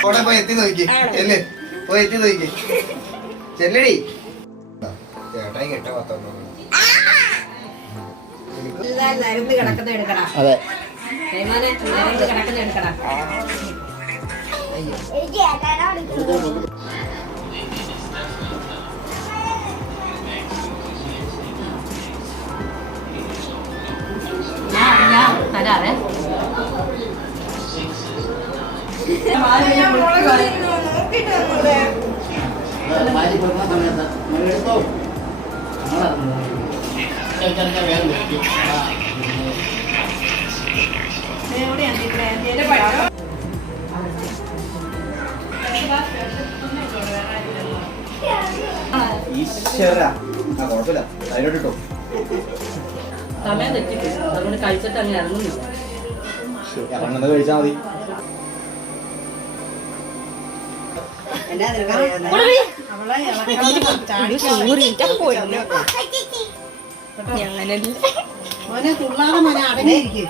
അവിടെ പോയി എത്തി നോക്കി. ചെല്ല്. പോയി എത്തി നോക്കി. ചെല്ലടി. ചേട്ടായി കെട്ട നരമ്പ് കിടക്കുന്ന എടുക്കടാ അതെ. കിടക്കുന്ന എടുക്കടാ തരാവേ. ഈശ്വര. ആ കുഴപ്പമില്ല. അതിലോട്ട് ഇട്ടോ. സമയം തെറ്റിട്ട് അതുകൊണ്ട് കഴിച്ചിട്ട് അങ്ങനെ ഇറങ്ങുന്നില്ല. ഇറങ്ങുന്നത് കഴിച്ചാൽ മതി. മോനെ തുള്ളാതെ മോനെ അടങ്ങിയിരിക്കും.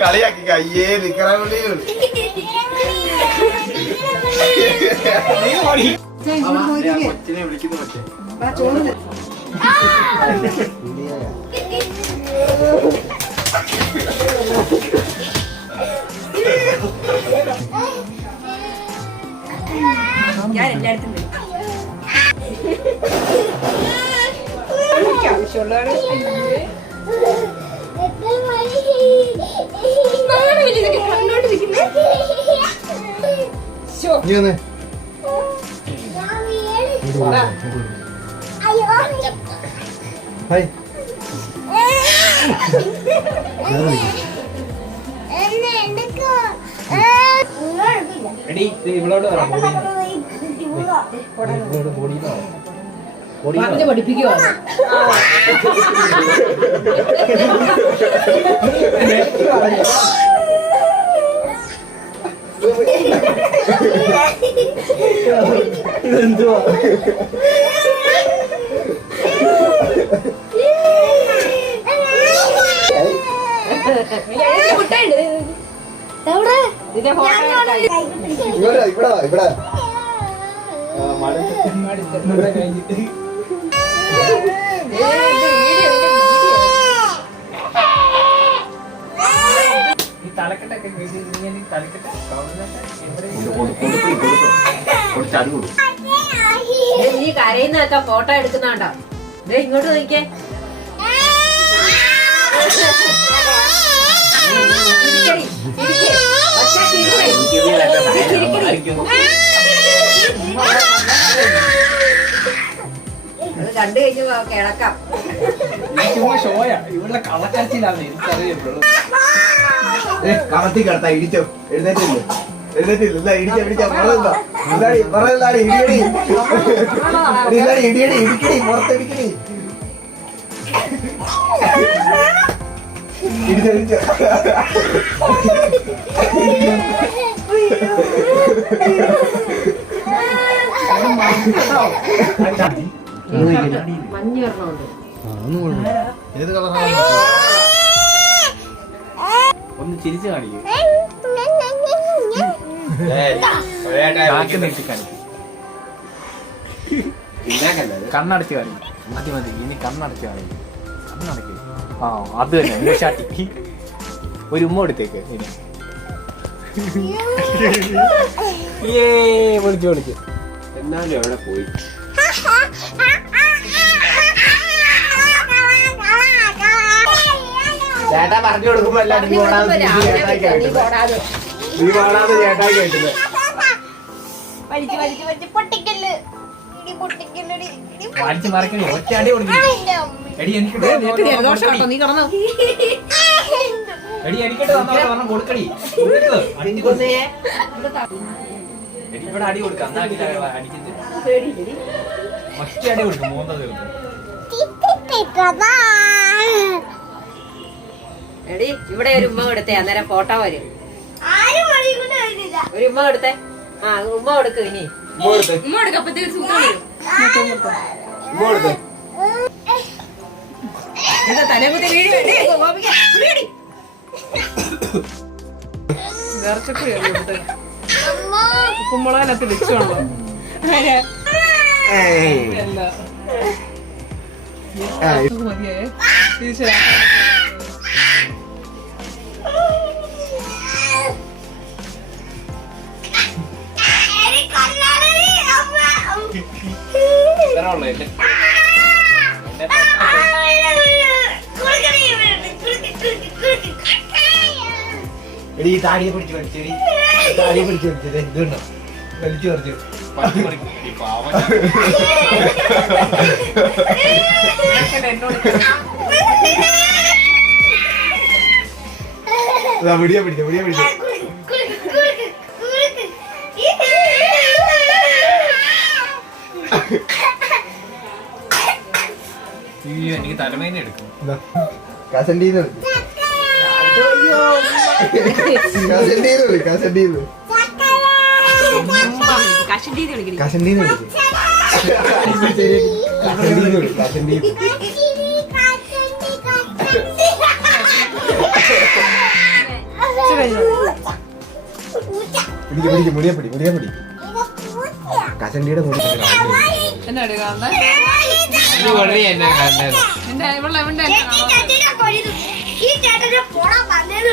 കളിയാക്കി അയ്യേ നിക്കറാൻ വേണ്ടി കൊച്ചിനെ വിളിക്കുന്നു പക്ഷേ ചോറ് ഞാൻ എല്ലായിടത്തും വരും നീ വന്നേ ഹായ് എടി ഇവളോട് പറ പറഞ്ഞു പഠിപ്പിക്കുവാ? ഫോട്ടോ ഇവിടെ ഇവിടെ ഇവിടെ ആ, മഴ കഴിഞ്ഞിട്ട്. ഈ കരയുന്നൊക്കെ ഫോട്ടോ എടുക്കുന്നുണ്ടോ ദേ ഇങ്ങോട്ട്. ചിരിക്കടി. അത് കണ്ടു കഴിഞ്ഞു കിടക്കാം ചുമ്മാ ഷോയാ ഇവളുടെ കള്ളക്കരച്ചിലാണ് എനിക്കറിയുള്ളൂ കമത്തി കിടത്താ ഇടിച്ചോ. എഴുന്നേറ്റില്ല? എഴുന്നേറ്റില്ല? ഇടിച്ചോ ഇടിച്ചോ. ഇല്ലാടി പറഞ്ഞെന്താണ് ഇടിയടി. ഇല്ലാടി ഇടിയടി ഇടിക്കടി പുറത്തിടിക്കടി. ഇടിച്ചോ ഇടിച്ചോ. മഞ്ഞ് വരണമുണ്ട് ഏത് കളറാണ് ഒന്ന് ചിരിച്ചു കാണിക്കും. കണ്ണടച്ച് കാണിക്കും. മതി മതി. ഇനി കണ്ണടച്ച് കാണിക്കും. കണ്ണടക്ക്. ആ അത് തന്നെ. മൂശാട്ടി ഒരു ഉമ്മ എടുത്തേക്ക് ഇനി. ഏ വിളിച്ചു വിളിച്ചു എന്നാലും അവിടെ പോയി. ചേട്ടാ പറഞ്ഞു കൊടുക്കുമ്പോ എല്ലാം നീ ചേട്ടാ. പോടാതെ ചേട്ടായി കേട്ടുന്നത് വലിച്ച് വലിച്ച് വലിച്ച്. ഇടി വാടിച്ച് മറക്കണേ ഒറ്റ അടി എടി എനിക്ക് എടി എനിക്കിട്ട് തന്നവരെ പറഞ്ഞു കൊടുക്കടി. കൊടുക്ക്. അടിച്ച് കൊടുക്ക്. എടി ഇവിടെ അടി കൊടുക്ക അന്നാ അടി അടിക്കുന്നത് ഒറ്റ അടി കൊടുക്കും മൂന്ന തീർക്കും ഇവിടെ ഒരു ഉമ്മ കൊടുത്തേ അന്നേരം ഫോട്ടോ വരും. ഒരു ഉമ്മ കൊടുത്തേ. ആ ഉമ്മ കൊടുക്ക് ഇനി. ഉമ്മ കൊടുക്കപ്പത്തേക്ക് വരും. തലകുത്തി വീഴ് ഉപ്പുമുളകിനകത്ത് വെച്ചോളൂ. അല്ല ആ, എടി ഈ താടിയെ പിടിച്ച് വലിച്ചെടി. താടിയെ പിടിച്ച് വലിച്ചത് എന്തുണ്ടോ വലിച്ചു പറഞ്ഞു. എന്നോട് പിടിച്ച പിടിച്ച. അയ്യോ, എനിക്ക് തലമേന എടുക്കും കസണ്ടീന്ന് കസണ്ടീന്ന് വിളി. കസണ്ടീന്ന് കഷണ്ടീന്ന് വിളിക്കടി. കസണ്ടീന്ന് വിളിച്ചു കസണ്ടീന്ന് വിളി കസണ്ടീന്ന് പിടിക്ക് പിടിക്ക് മുടിയെ പിടി മുടിയെ പിടി. കസണ്ടിയുടെ മുടി. എന്നാ എടുക്കാവുന്ന? ഇത് കൊള്ളി എന്നെ കണ്ടത് ഈ ചേട്ടന്റെ പോടാ പറഞ്ഞത്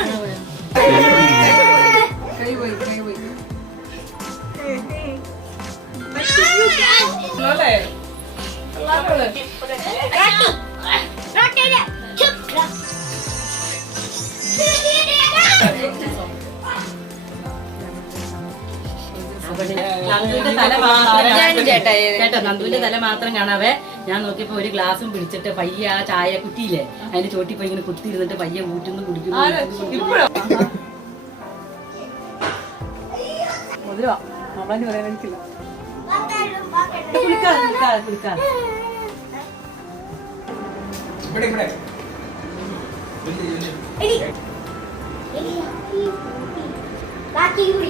നന്ദുവിന്റെ തല മാത്രം കേട്ടോ നന്ദുവിന്റെ തല മാത്രം കാണാവേ. ഞാൻ നോക്കിയപ്പോ ഒരു ഗ്ലാസും പിടിച്ചിട്ട് പയ്യ ആ ചായ കുറ്റിയില്ലേ? അതിന്റെ ചോട്ടി പോയി ഇങ്ങനെ കുത്തിയിരുന്നിട്ട് പയ്യ ഊറ്റുന്നു കുടിക്കുന്നു ആര്? ഇപ്പോഴോ? മുതലുവാ നമ്മളെ പറയാൻ എനിക്കില്ല കുളിക്കാതെ കുളിക്കാതെ കുളിക്കാതെ ഇവിടെ ഇവിടെ. ബാക്കി കൂടി.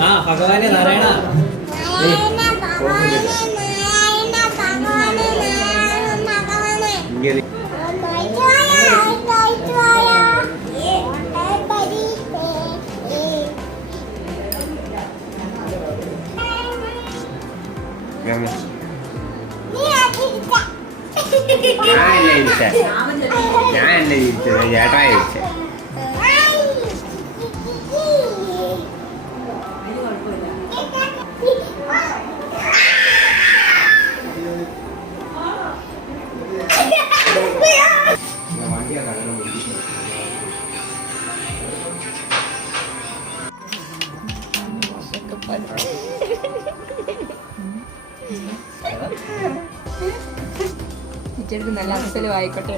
ആ ഭഗവാനെ നാരായണ. നല്ല അസലും ആയിക്കോട്ടെ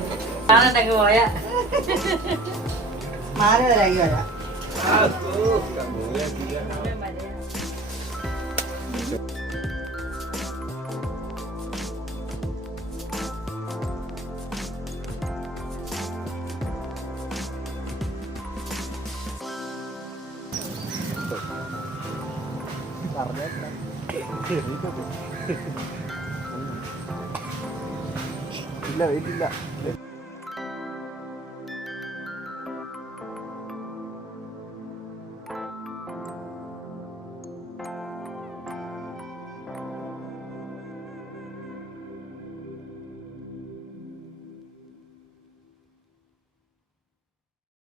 കാണണ്ടങ്ങ് പോയ. ആരായി വരാം. ഇല്ല വെയിറ്റില്ല.